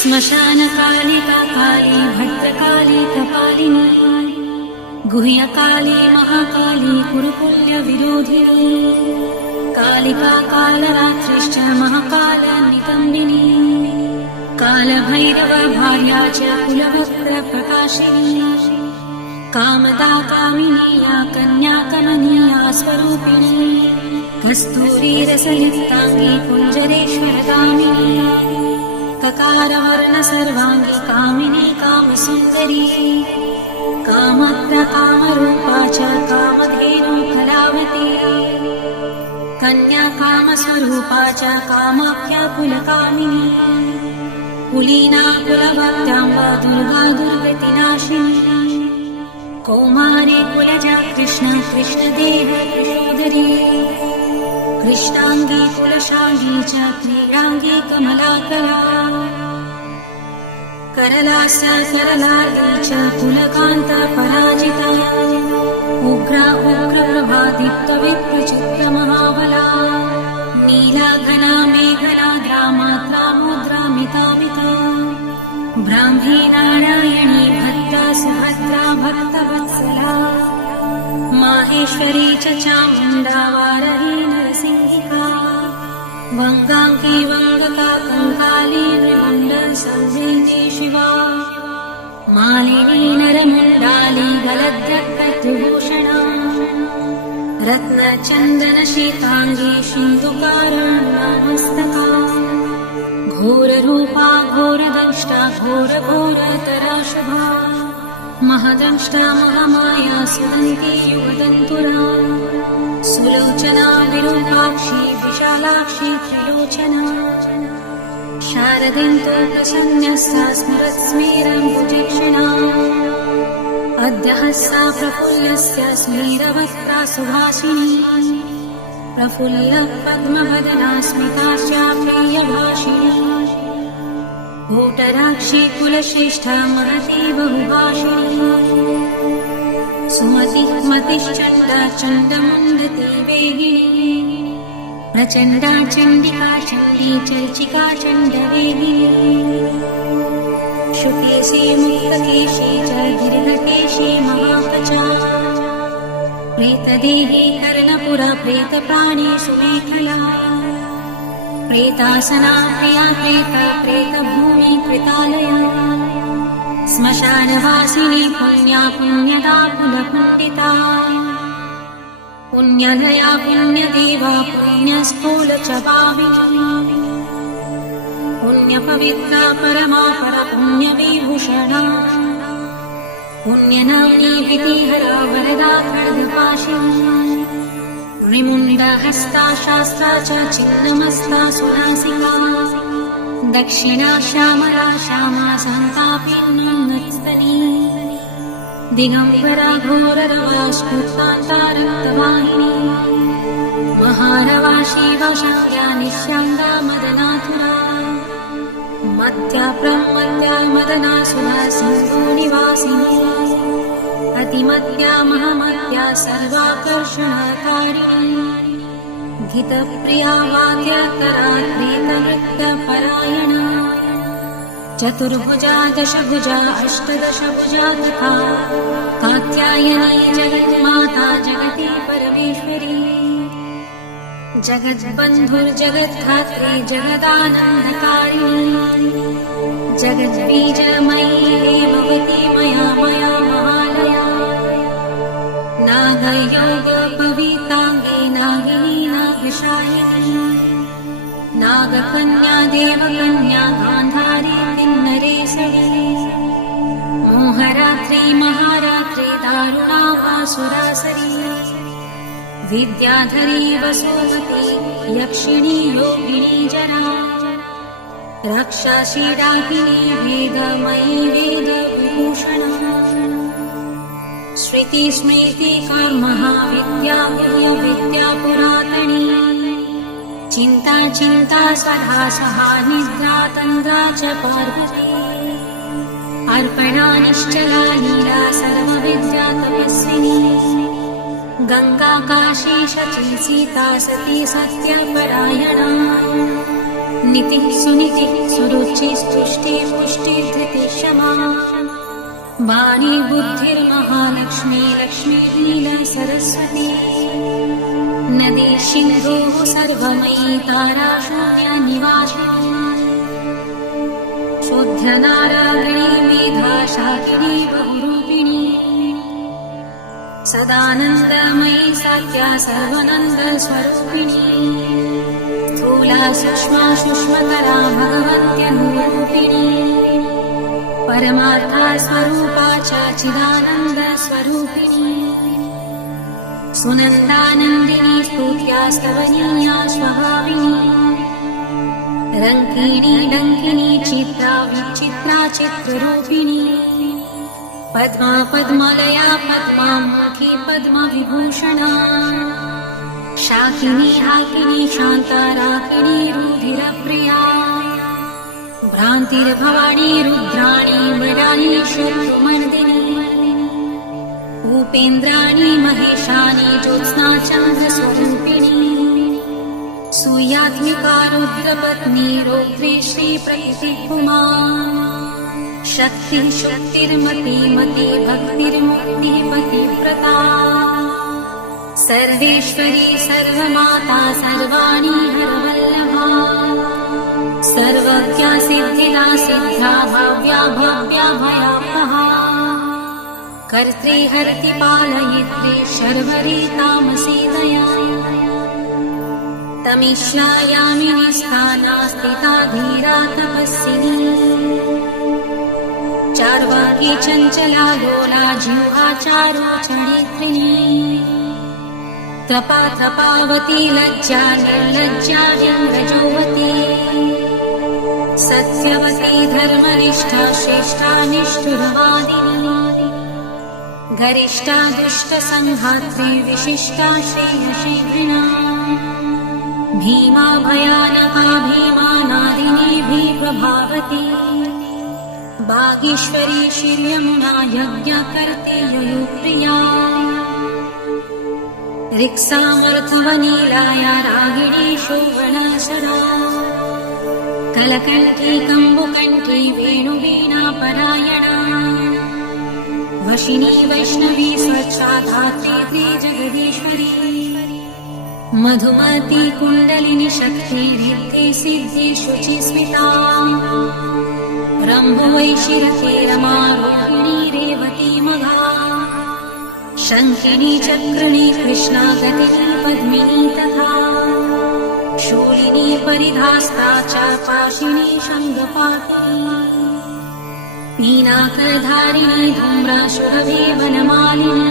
श्मशानकालिका काली भद्रकाली कपालिनी गुह्यकाली महाकाली कुरुकुल्यविरोधिनी कालिका कालरात्रिश्च महाकालनिकम्बिनी कालभैरव भार्या च कुलवक्त्रप्रकाशिनी कामदा कामिनी या कन्या कमनीया स्वरूपिणी कस्तूरीरसयुक्ताङ्गी कुञ्जरेश्वरगामिनी ककारवर्ण सर्वाङ्गी कामिनी कामसुन्दरी कामप्रकामरूपा च कामधेनु कलावती कन्या कामस्वरूपा च कामाख्या कुलकामिनी कुलीना कुलभक्ताम्बा दुर्गा दुर्गतिनाशिनी कौमारी कुलजा कृष्ण कृष्णदेह कृशोदरी कृष्णांगी कुलशांगी च क्रीडांगी कमलाकला करलासा करलार्दी च कुलकांता पराजिता उग्रा उग्रप्रभा दीप्तविप्रचित्रमहाबला नीला घना मेघना ग्रामात्रा मुद्रा मितामिता ब्राह्मी नारायणी भक्ता सुभद्रा भक्तवत्सला माहेश्वरी च चामुण्डा वारही नरसिंहिका वङ्गाङ्गी वङ्गका कङ्काली नृमुण्ड संवेदी शिवा मालिनी नरमुण्डाली गलद्रक्तभूषणा रत्नचन्दनशीताङ्गी सिन्धुकारुण्यमस्तका घोररूपा घोरदंष्टा घोरघोरतरा शुभा महदंष्टा महामाया सुदन्ती युगदन्तुरा सुलोचना विरूपाक्षी विशालाक्षी त्रिलोचना शारदेन्दु प्रसन्न्यस्ता स्मरत्स्मेरम्बुजीक्षणा अद्यहस्ता प्रफुल्लस्य स्मेरवक्त्रा सुभाषिणी प्रफुल्लपद्मवदना स्मितास्या प्रियभाषिणी कूटराक्षी कुलश्रेष्ठा महती बहुभाषिणी सुमति मतिश्चण्डा चण्डमुण्डती वेगिनी प्रचण्डा चण्डिका चण्डी चर्चिका चण्डवेगिनी शुकेशी मुक्तकेशी च गिरिधकेशी महाकचा प्रेतदेही कर्णपुरा प्रेतप्राणेषु मेखला प्रेतासना प्रिया प्रेता प्रेतभूमि कृतालया श्मशानवासिनी पुण्या पुण्यदा कुलपुण्डिता पुण्यलया पुण्यदेवा पुण्यस्थूल च भाविनी पुण्यपवित्रा परमा परपुण्यविभूषणा पुण्यनाम्नी भीतिहरा वरदा खड्गपाशिनी विमुण्डहस्ता शास्त्रा च छिन्नमस्ता सुनासिका दक्षिणा श्यामला श्यामा सन्तापिन्नस्तनी दिगम्बरा घोररवा स्फुर्तान्ता रक्तवाहिनी महारवा शिवशाङ्ग्या निश्याङ्गा मदनाथुरा मत्या प्रमत्या मदना सुरा सिन्धुनिवासिनी अतिमत्या महामत्या सर्वाकर्षणकारिणी गीतप्रिया वाक्यकरा प्रीतनृत्यपरायणा चतुर्भुजा दशभुजा अष्टदशभुजा तथा कात्यायनी जगन्माता जगती परमेश्वरी जगद्बन्धुर्जगद्धात्री जगदानन्दकारिणी जगद्बीजमयी भवती मया मया महालया नागयोगपविताङ्गी नागिनी नागशायिनी नागकन्या देवकन्या गान्धारी किन्नरेसरी मोहरात्रि महारात्रि दारुणा वासुरासरी विद्याधरी वसुमती यक्षिणी योगिनी जरा राक्षसी डाकिनी वेदमयी वेदविभूषणा श्रुति स्मृति कर्महा विद्या विद्या पुरातनी चिन्ता चिन्ता स्वधा सहा निद्रा तन्द्रा च पार्वती अर्पणा निश्चला लीला सर्वविद्या तपस्विनी गंगा काशी शची सीता सती सत्यपरायणा नितिः सुनितिः सुरुचिः स्तुष्टिः पुष्टिः धृतिः क्षमा वाणी बुद्धिर्महालक्ष्मी लक्ष्मी लीला सरस्वती नदी सिन्धुः सर्वमयी तारा शून्या निवासिनी शुद्धनारायणी मेधा शाकिनी बहुरूपिणी सदानन्दमयी सात्या सर्वानन्दस्वरूपिणी स्थूला सूक्ष्मा सूक्ष्मतरा भगवत्यनुरूपिणी परमार्था स्वरूपा च चिदानन्दस्वरूपिणी सुनन्दानन्दिनी स्तुत्या स्तवनीया स्वभाविनी रङ्किणी डङ्किनी चित्रा विचित्रा चित्ररूपिणी पद्मा पद्मलया पद्मामुखी पद्मविभूषणा शाकिनी हाकिनी शान्ता राकिनी रुधिरप्रिया भ्रान्तिर्भवानी रुद्राणी मृडानी शत्रुमर्दिनी उपेन्द्राणी महेशानी ज्योत्स्ना चन्द्रस्वरूपिणी सूयात्मिका रुद्रपत्नी रौद्री श्रीप्रकृतिर्भुमा शक्तिः शक्तिर्मती मती भक्तिर्मुक्तिः पतिव्रता सर्वेश्वरी सर्वमाता सर्वाणी हरवल्लभा सर्वज्ञा सिद्धिदा सिद्धा भव्या भव्या भयापहा कर्त्री हर्ति पालयित्री शर्वरी तामसी दया तमिश्रायामिनी स्थाना स्थिता धीरा तपस्विनी चार्वाकी चञ्चला लोला जिह्वा चारुचरित्रिणी त्रपा त्रपावती लज्जा निर्लज्जा व्यङ्गजौवती सत्यवती धर्मनिष्ठा श्रेष्ठा निष्ठुरवादिनी गरिष्ठा दुष्टसंहात्री विशिष्टा श्रेयशीघ्रिणा भीमा भयानका भीमानादिनी भीप्रभावती बागीश्वरी श्रीयमुना यज्ञकर्ते ययुप्रिया रिक्सामर्थवनीलाया रागिणी शोभनाशरा कलकण्ठी कम्बुकण्ठी वेणुवीणा परायणा वशिनी वैष्णवी स्वच्छा धात्री जगदीश्वरी मधुमती कुण्डलिनी शक्ति रिद्धि सिद्धि शुचि स्मिता रम्भुवैशिरते रमा रोहिणी रेवती मघा शङ्खिनी चक्रिणी कृष्णा गतिनी पद्मिनी तथा शूलिनी परिधास्ता च पाशिनी शङ्खपाती मीनाकरधारिणी धूम्राशुरभि वनमालिनी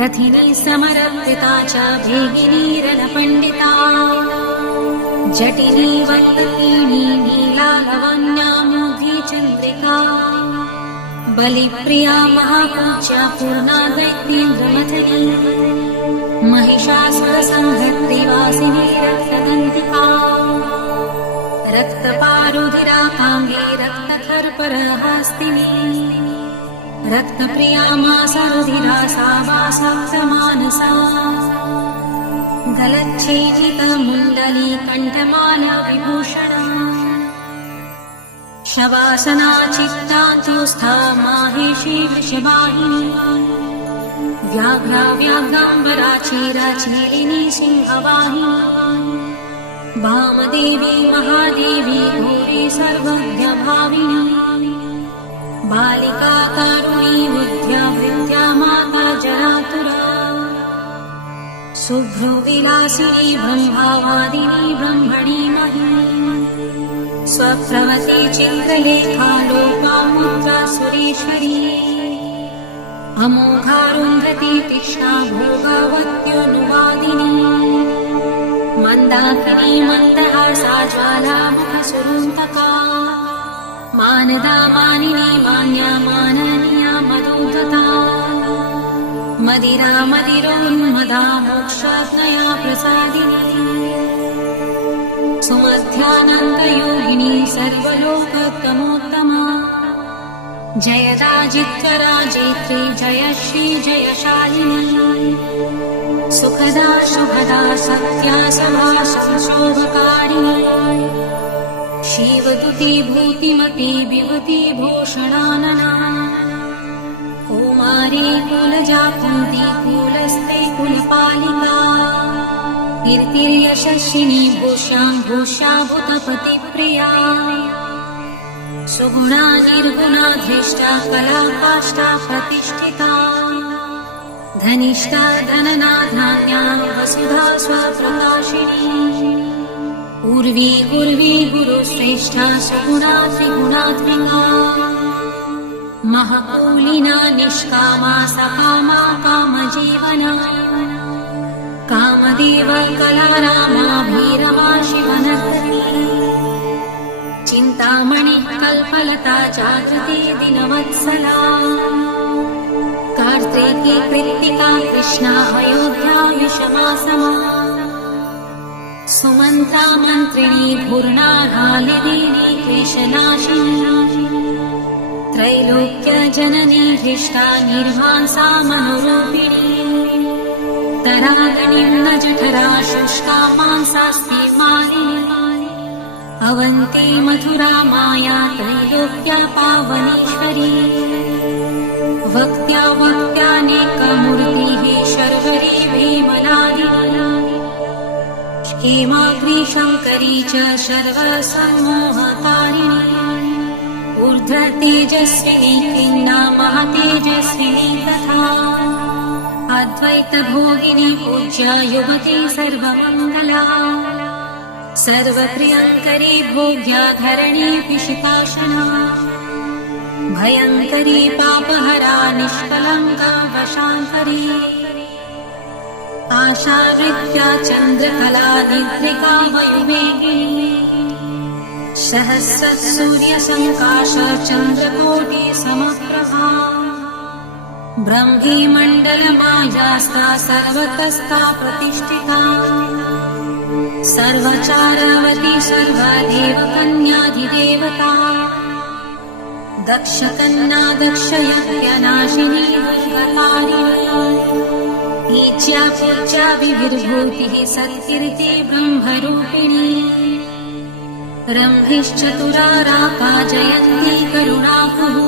रथिनी समरर्पिता च भेगिनी रणपण्डिता जटिनी वल्लकीनी नीला लवण्या मोघी चन्द्रिका बलिप्रिया महापूज्या पूर्णा दैत्येन्द्रमथनी महिषासुरसंहर्त्रिवासिनी रक्तदन्तिका रक्तपारुधिराकाङ्गी रक्तखर्परहास्तिनी रक्तप्रिया मासरुधिरा सा वासक्तमानसा गलच्छेदितमुण्डली कण्ठमाला विभूषणा शवासना चित्तान्तुस्था माहेशी वृषवाहिनी व्याघ्रा व्याघ्राम्बरा चीराचीरिणी सिंहवाहिनी वामदेवी महादेवी घोरी सर्वज्ञभाविनी बालिका कारुणी बुद्ध्या भृत्या माता जरातुरा शुभ्रविलासिनी ब्रह्मावादिनी ब्रह्मणी महिनी स्वप्रवती चित्रलेखा लोकामुद्रा सुरेश्वरी अमोघारुन्धती तीक्ष्णा भोगावत्योनुवादिनी मन्दाकिनी मन्दहासा ज्वालामुखसुरुन्तका मानदा मानिनी मान्या माननीया मधुगता मदिरा मदिरोन्मदा मोक्षाग्नया प्रसादिनी सुमध्यानन्दयोगिनी सर्वलोकतमोत्तमा जयदाजित्वराजेत्री जय श्री जयशालिनी सुखदा शुभदा सत्या सभा शोभकारिणी शिवदुती भूतिमती विभूति भूषणानना कुमारी कुलजा कुन्ती कुलस्ते कुलपालिका कीर्तिर्यशस्विनी भूष्यां भूष्या भूतपतिप्रिया सुगुणा निर्गुणा धृष्टा कला काष्ठा प्रतिष्ठिता धनिष्ठा धनना धान्या वसुधा स्वप्रकाशिनी पूर्वी गुर्वी गुरुश्रेष्ठा सुगुणा त्रिगुणात्मिका महकूलिना निष्कामा सकामा कामजीवना कामदेव कलारामाभिरमा शिवनर्तनी चिन्तामणि कल्पलता जागृति दिनवत्सला कार्तिकी कृत्तिका कृष्णा अयोध्या विषमासमा सुमन्त्रा मन्त्रिणी पूर्णा हालिनी क्लेशनाशिनी त्रैलोक्य जननी हृष्टा निर्वांसा मनोरूपिणी तरागणिं न जठरा शुष्का मांसास्ति मालिनी अवन्ती मथुरा माया त्रैलोक्या पावनेश्वरी वक्त्या वक्त्यानेकमूर्तिः शर्वरी भीमनादिनी हेमाग्री शङ्करी च सर्वसम्मोहकारिणी ऊर्ध्वतेजस्विनी खिन्ना महातेजस्विनी तथा अद्वैतभोगिनी पूज्या युवती सर्वमङ्गला सर्वप्रियङ्करी भोग्या धरणी पिशिताशना भयङ्करी पापहरा निष्कलङ्का वशाङ्करी आशावृत्या चन्द्रकला निद्रिका वयुवेगिनी सहस्रसूर्यसङ्काश चन्द्रकोटि समप्रभा ब्रह्मी मण्डलमायास्ता सर्वतस्था प्रतिष्ठिता सर्वचारवती सर्वदेवकन्याधिदेवता दक्षकन्या दक्षयज्ञनाशिनी दुर्गतारिणी ईच्या पूज्या विविर्भूतिः सत्कीर्ति ब्रह्मरूपिणी रम्भिश्चतुराराका जयन्ती करुणाकुः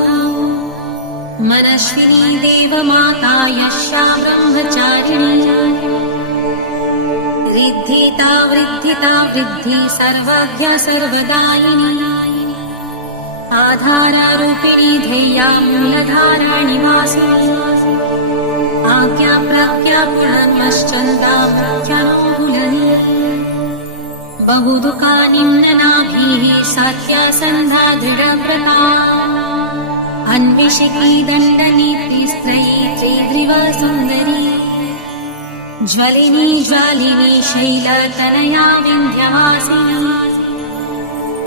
मनस्विनी देवमाता यस्या ब्रह्मचारिणी रिद्धिता वृद्धिता वृद्धि सर्वज्ञ सर्वदायिनी आधाररूपिणी ध्येया मूलधाराणि वासिनी आज्ञा प्राज्ञा पुनर्मश्चन्दामख्यानोऽहुलनी बहुदुःखा निम्ननाभिः सात्या सन्धा दृढव्रता अन्विषिकी दण्डनीतिस्त्रयी त्रिग्रीवा सुन्दरी ज्वलिनी ज्वालिनी शैलतनया विन्ध्यवासिनी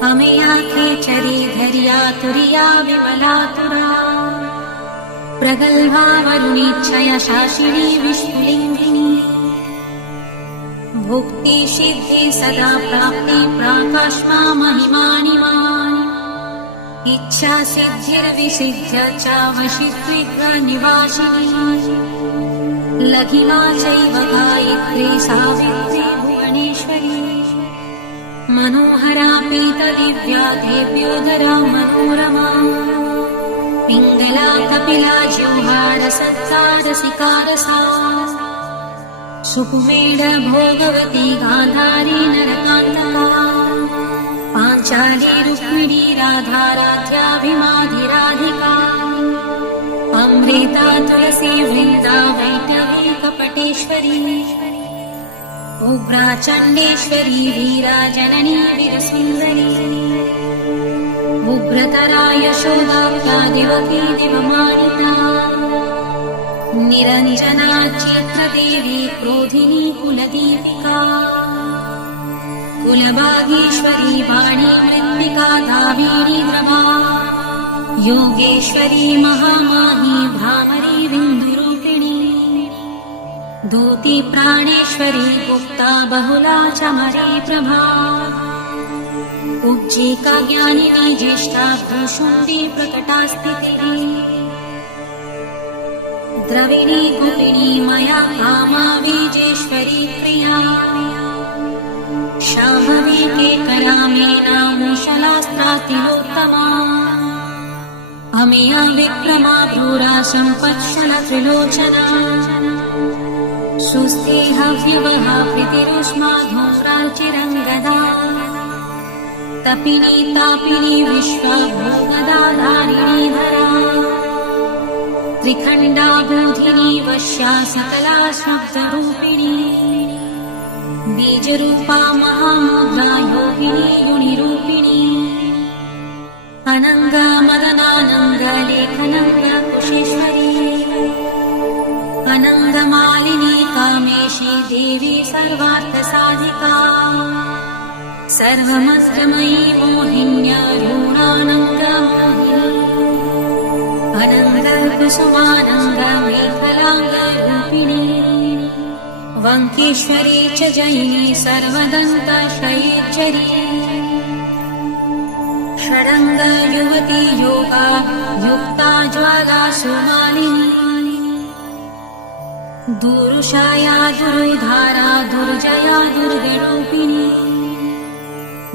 अमेया खेचरी धैर्या तुर्या विमलातुरा प्रगल्भा वरुणीच्छया शासिनी विष्णुलिङ्गिनी भुक्ति सिद्धि सदा प्राप्ति प्राकाश्मा महिमानि इच्छा सिद्धिर्विसिद्ध्य च वशित्विग्र निवासिनी लघिमा चैव गायत्री सावित्री भुवनेश्वरी मनोहरा पीतदिव्या देव्योदरा मनोरमा पिङ्गला कपिला जिह्वार सत्तारसिकारसा सुकुमेड भोगवती गान्धारी नरकान्तका पाञ्चाली रुक्मिणी राधा राध्याभिमाधिराधिका अमृता तुलसी वृन्दा वैष्णवी कपटेश्वरी उग्रा चण्डेश्वरी वीरा जननी वीरसुन्दरी उग्रतरा यशोदाप्या देवकी दिवमानिता निरञ्जना चित्रदेवी क्रोधिनी कुलदीपिका कुलभागीश्वरी वाणी मृत्तिका दाविनी द्रमा योगेश्वरी महामाही भ्रामरी बिन्दुरूपिणी दूती प्राणेश्वरी गुप्ता बहुला चमरी प्रभा उज्जीका ज्ञानिनी ज्येष्ठा भूषुण्डी प्रकटा स्थितिः द्रविणी कुलिनी मया कामा बीजेश्वरी क्रिया शाम्भवी केकरा मेना मूषला सहस्रातिलोत्तमा अमेया विक्रमा क्रूरा सम्पत्सलत्रिलोचना सुस्ते हव्यवहा प्रीतिरुष्मा धूम्राचिरङ्गदा तपिनी तापिनी विश्वा भोगदा धारिणी धरा त्रिखण्डा बोधिनी वश्या सकला शब्दरूपिणी बीजरूपा महामुद्रा योगिनी गुणिरूपिणी अनंग मदनानंग लेखनंग कुशेश्वरी अनंग मालिनी कामेशी देवी सर्वार्थसाधिका सर्वमस्त्रमयी मोहिन्या ऋणानंग मोहिनी अनंग कुसुमानंग मेखलांग रूपिणी वंकेश्वरी च जयिनी सर्वदन्त शयेश्वरी षडंग युवती योगा युक्ता ज्वाला सुमालिनी दुरुषाया दुरुधारा दुर्जया दुर्गरूपिणी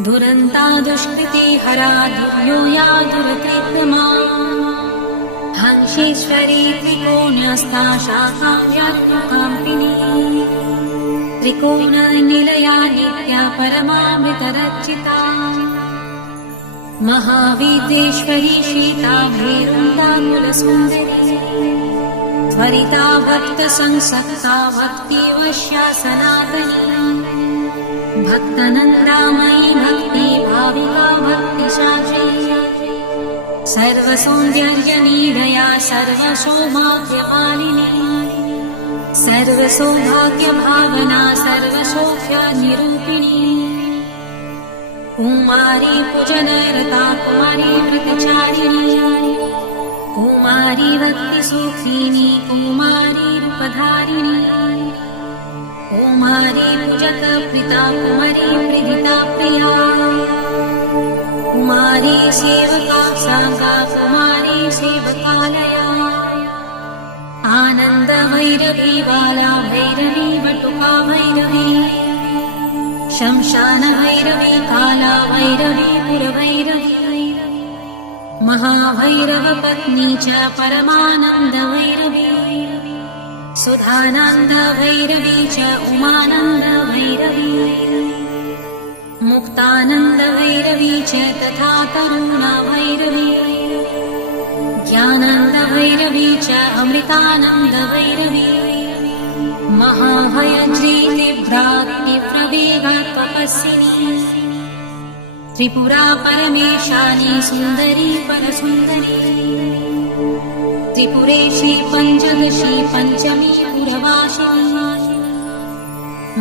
दुरन्ता दुष्कृति हरा दुर्योया दुर्तिक्रमा हंसेश्वरी त्रिकोणस्था शाखाव्यात्मकाम्पिनी त्रिकोण निलया नित्या परमामृतरचिता महाविद्येश्वरी शीता भेरुण्डाकुलसुन्दरी त्वरिता भक्तसंसक्ता भक्तिवश्या सनातनी भक्तनन्दामयी भक्ति भाविका भक्तिशाची सर्वसौन्दर्यनिलया सर्वसौभाग्यमालिनी सर्वसौभाग्यभावना सर्वसौख्यनिरूपिणी कुमारी पूजनरता कुमारी व्रतचारिणी कुमारी भक्तिसूखिनी कुमारी रूपधारिणी कुमारी पूजकप्रीता कुमारी प्रीतिता प्रिया कुमारी सेवका सागा कुमारी सेवकालया आनंद भैरवी बाला भैरवी वटुका भैरवी शमशान भैरवी काला भैरवी पुरभैरवी महाभैरव पत्नी च परमानंद भैरवी सुधानंद भैरवी च उमानंद भैरवी मुक्तानंद भैरवी च तथा तरुणा भैरवी ज्ञानंद भैरवी च अमृतानंद भैरवी महाभयज्री तीव्राग्निप्रवेगा तपस्विनी त्रिपुरा परमेशानी सुंदरी परसुंदरी त्रिपुरेशी पंचदशी पंचमी पुरवासिनी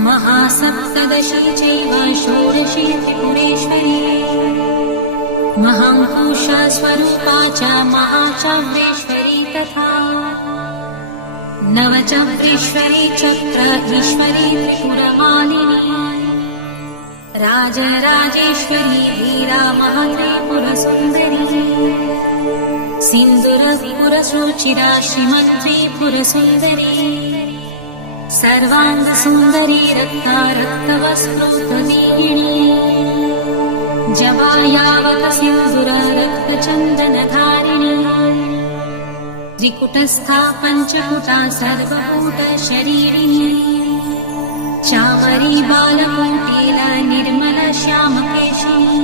महासप्तदशी चैव षोडशी त्रिपुरेश्वरी महांकुशा स्वरूपा च महाचव्येश्वरी तथा नवचव्येश्वरी चक्र ईश्वरी त्रिपुरमालिनी राजराजेश्वरी वीरा महात्रिपुरसुन्दरी सिन्दूरपुरसुचिरा श्रीमत्त्रिपुरसुन्दरी सर्वाङ्गसुन्दरी रक्ता रक्तवस्त्रोत्तमीहिणी जवायावत सिन्दूर रक्तचन्दनधारिणी त्रिकुटस्था पञ्चकुटा सर्वकूट शरीरिणी चामरी बालकोटिला निर्मल श्यामकेशिनी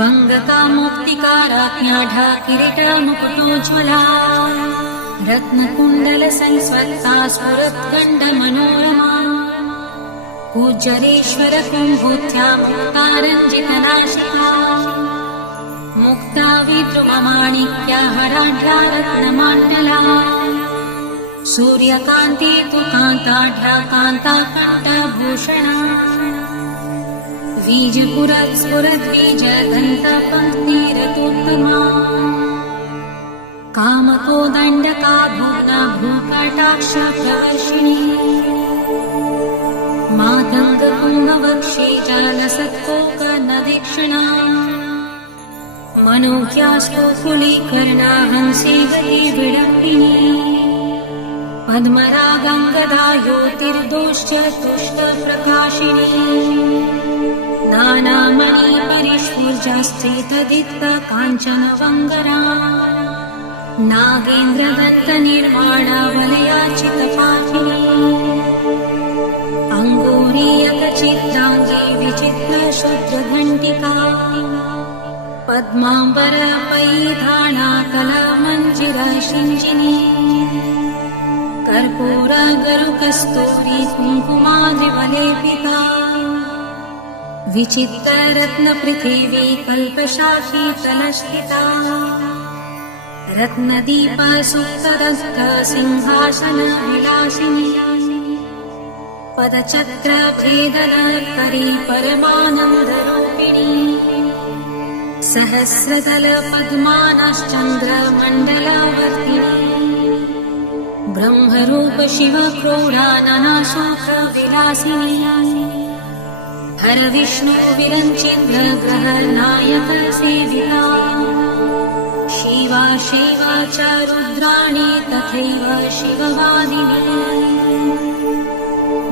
वंगका मुक्तिकाराज्ञाढा किरीटा मुकुटोज्ज्वला रत्नकुण्डल संस्वत्ता स्फुरत्कण्ड मनोरमा पूज्यरेश्वर कुम्भोत्थ्या मुक्तारञ्जितनाशिका मुक्ता विद्रुममाणिक्या हराढ्या रत्नमाण्डला सूर्यकान्ति तु कान्ताढ्या कान्ताकण्ठभूषणा बीजपुरस्फुरद्विजदन्तपङ्क्तिरतोत्तमा कामकोदण्डका भुवना भूकटाक्ष प्रवर्षिणी मातङ्गकुङ्भवक्षे जालसत्कोकनदीक्षिणा मनोज्ञास्तु कुलीकर्णा हंसी गति विडम्बिनी पद्मरागङ्गदा योतिर्दोश्च तुष्टप्रकाशिनी नानामणि परिष्फुर तेजस्तेतदित्त काञ्चन वङ्गरा नागेन्द्रदत्तनिर्माणवलयाचितपाठिनी अङ्गुरीयकचित्राङ्गी विचित्रशुद्रघण्टिका पद्माम्बरपैधाना कलामञ्जिरशृञ्जिनी कर्पूरगरुकस्तूरी कुङ्कुमाद्रिवलेपिता विचित्ररत्नपृथिवी कल्पशाखीतलस्थिता रत्नदीपसुप्तदस्थ सिंहासनविलासिनी पदचक्रभेदनकरी परमानन्दरूपिणी सहस्रदलपद्मानश्चन्द्रमण्डलवर्तिनी ब्रह्मरूप शिवक्रोडाननाशोकविलासिनी हरविष्णु विरञ्चिद्रग्रहनायक सेविता शिवा शिवा च रुद्राणी तथैव शिववादिनी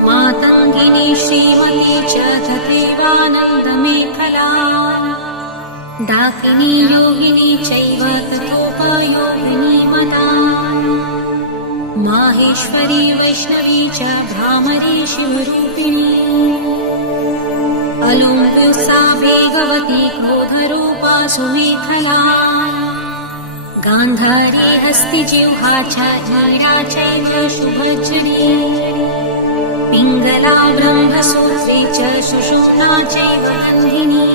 मातङ्गिनी श्रीमती च तथैवानन्दमेखला डाकिनी योगिनी चैव तथोपयोगिनी मता माहेश्वरी वैष्णवी च भ्रामरी शिवरूपिणी अलौकिका वेगवती क्रोधरूपा सुमेखला गान्धारी हस्तिजिह्वा च वीरा चैव शुभज्जनी पिङ्गला ब्रह्मसूत्री च सुषुम्ना चैव नन्दिनी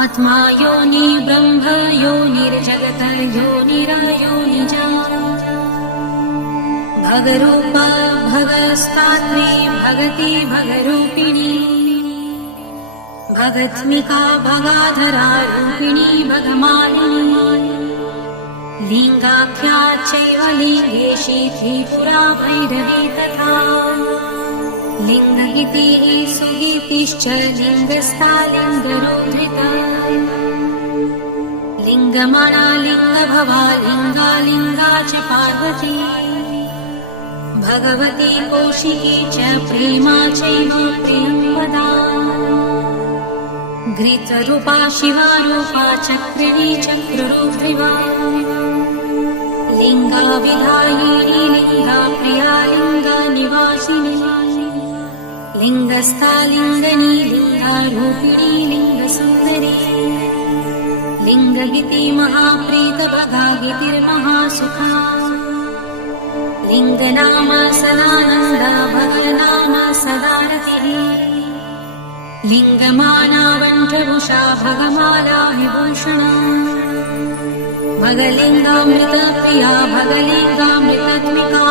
आत्मा योनि ब्रह्म योनिर्जगत योनिरयोनिजा भगरूपा भगस्तात्री भगति भगरूपिणी भगत्मिका भगाधरा रूपिणी भगमालिनी लिङ्गाख्या चैव लिङ्गेशी त्रिपुरा भैरवी तथा लिङ्गगीतिः सुगीतिश्च लिङ्गस्था लिङ्गरोद्धृता लिङ्गमणा लिङ्गभवा लिङ्गालिङ्गा च पार्वती भगवती कौशिकी च प्रेमा चैव प्रेमवदा घृतरूपा शिवारूपा चक्रिणी चक्ररूपिणी लिङ्गा विधायिनी लिङ्गा प्रिया लिङ्गा निवासिनी लिङ्गस्था लिङ्गनी लिङ्गारूपिणी लिङ्गसुन्दरी लिङ्गगीति महाप्रीतभगा गीतिर्महासुखा लिङ्गनाम सदानन्दा भगनाम सदारतिः लिङ्गमाना वण्ठभूषा भगमाला विभूषणा भगलिङ्गामृतप्रिया भगलिङ्गामृतत्मिका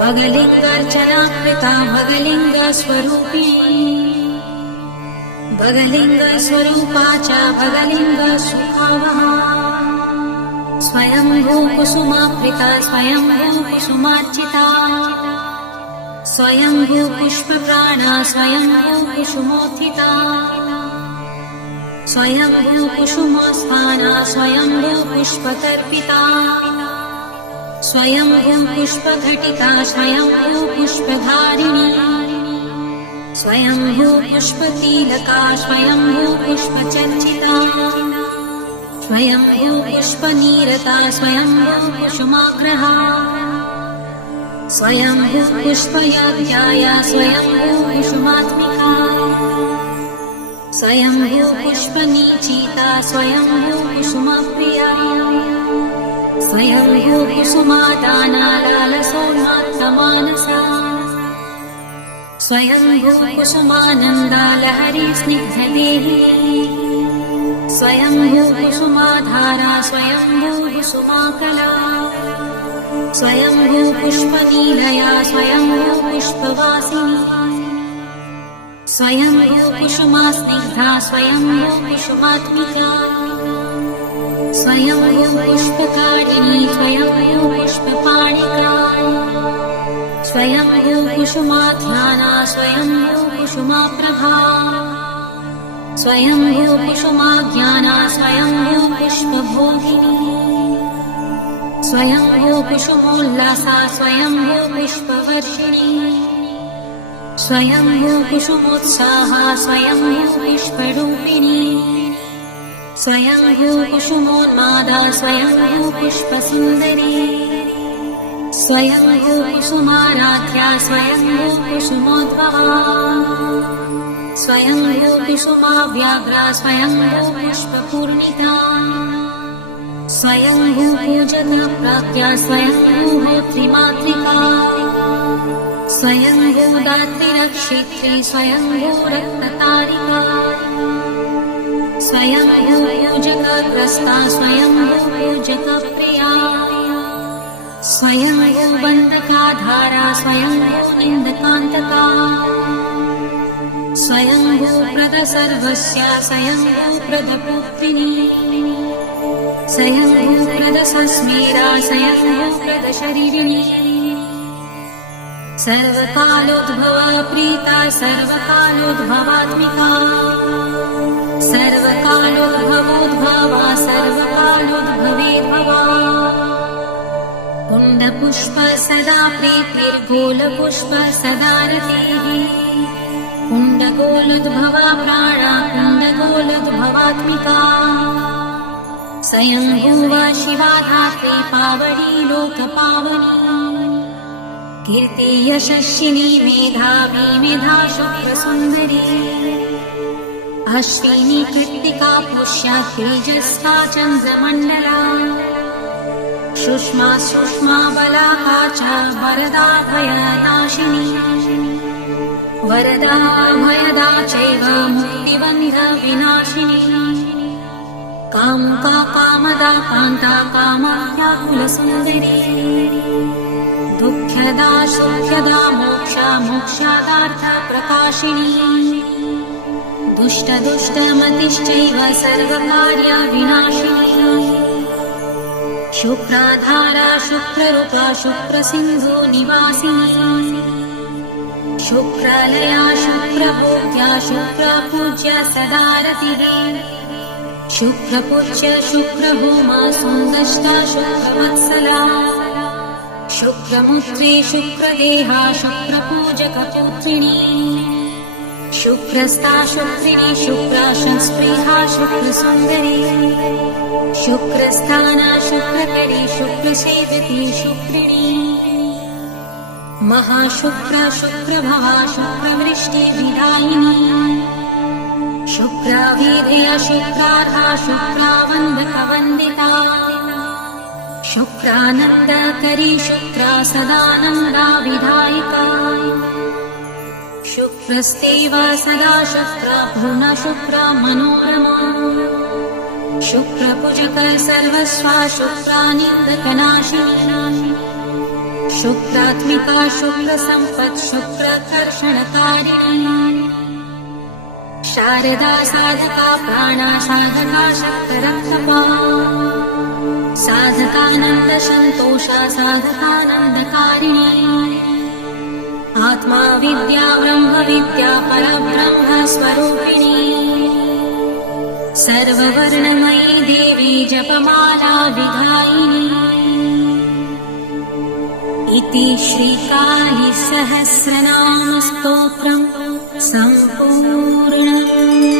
भगलिङ्गार्चना कृता भगलिङ्गस्वरूपिणी भगलिङ्गस्वरूपा च भगलिङ्गसुखावहा स्वयंभू कुसुमाप्रिता स्वयंभू कुसुमार्चिता स्वयंभू पुष्पप्राणा स्वयंभू कुसुमोत्थिता स्वयंभू कुसुमस्थाना स्वयंभू पुष्पतर्पिता स्वयंभू पुष्पघटिका स्वयंभू पुष्पधारिणी स्वयंभू पुष्पतिलका स्वयंभू पुष्पचर्चिता स्वयंभू पुष्पनीरता स्वयंभू कुसुमाग्रहा स्वयंभू पुष्पयाज्ञाया स्वयंभू कुसुमात्मिका स्वयंभू पुष्पनीचिता स्वयंभू कुसुमप्रिया स्वयंभू कुसुमादाना लालसोन्मात्तमानसा स्वयंभू कुसुमानन्दा लहरी स्निग्धदेही स्वयंभू कुसुमाधारा स्वयंभू कुसुमाकला स्वयंभू पुष्पनीलया स्वयंभू पुष्पवासिनी स्वयंभू कुसुमास्निग्धा स्वयंभू कुसुमात्मिका स्वयंभू पुष्पकारिणी स्वयंभू पुष्पपाणिका स्वयंभू कुसुमाध्याना स्वयंभू कुसुमाप्रभा स्वयंभू कुसुमाज्ञाना स्वयंभू पुष्पभोगिनी स्वयंभू कुसुमोल्लासा स्वयंभू पुष्पवर्षिणी स्वयंभू कुसुमोत्साहा स्वयंभू पुष्परूपिणी स्वयंभू कुसुमोन्मादा स्वयंभू पुष्पसुन्दरी स्वयंभू कुसुमाराध्या स्वयंभू कुसुमोद्भवा स्वयंभू कुसुमाव्याघ्रा स्वयंभू पुष्पपूर्णिता स्वयंभू पूजकप्राप्त्या स्वयंभू होत्रिमातृका स्वयंभू दात्रीरक्षित्री स्वयंभू रत्नतारिका स्वयंभू पूजकग्रस्ता स्वयंभू पूजकप्रिया स्वयंभू बन्धकाधारा स्वयंभू निन्दकान्तका स्वयंभू प्रदसर्वस्य स्वयंभू प्रदपुत्रिणी स्वयंभू प्रदसस्मेरा स्वयंभू प्रदशरीरिणी सर्वकालोद्भवा प्रीता सर्वकालोद्भवात्मिका सर्वकालोद्भवोद्भवा सर्वकालोद्भवेद्भवा कुण्डपुष्प सदा प्रीतिर्गोलपुष्प सदा रतिः कुण्डगोलोद्भवा प्राणा कुण्डगोलोद्भवात्मिका स्वयंभूवा शिवा धात्री पावनी लोकपावनी कीर्ति यशस्विनी मेधावी मेधा शुक्रसुन्दरी अश्विनी कृत्तिका पुष्या तेजस्वा चन्द्रमण्डला सुष्मा सुष्मा बलाका च वरदा भयनाशिनी वरदा भयदा चैव मुक्तिबन्ध विनाशिनी कामुका कामदा कान्ता कामाव्याकुलसुन्दरी दुःख्यदा सुख्यदा मोक्षा मोक्षादार्थ प्रकाशिनी दुष्ट दुष्टमतिश्चैव सर्वकार्या विनाशिनी शुक्राधारा शुक्ररूपा शुक्रसिन्धु निवासिनी शुक्रलया शुक्रभोग्या शुक्रपूज्या सदा रतिः शुक्रपूज्य शुक्रहोमा सुन्दष्टा शुक्रवत्सला शुक्रमुत्रे शुक्रदेहा शुक्रपूजकपुत्रिणी शुक्रस्ता शुक्रिणी शुक्राशस्पृहा शुक्रसुन्दरी शुक्रस्थाना शुक्रकरी शुक्रसेविती शुक्रिणी महाशुक्र शुक्रभवा शुक्रवृष्टिविदायिनी शुक्राभिधेया शुक्रार्हा शुक्रावन्दकवन्दिता शुक्रानन्दकरी शुक्रा सदानन्दा विधायिका शुक्रस्तेवा सदा शुक्रा पूर्णा शुक्रा मनोरमा शुक्रपूजक सर्वस्वा शुक्रानिन्दकनाशिनी शुक्रात्मिका शुक्रसम्पत् शुक्रकर्षणकारिणी शारदा साधका प्राणा साधका शक्तरक्तपा साधकानन्द सन्तोषा साधकानन्दकारिणी आत्मा विद्या ब्रह्म विद्या परब्रह्म स्वरूपिणी सर्ववर्णमयी देवी जपमाला विधायिनी इति श्रीकाली सहस्रनाम स्तोत्रम् सम्पूर्णम्।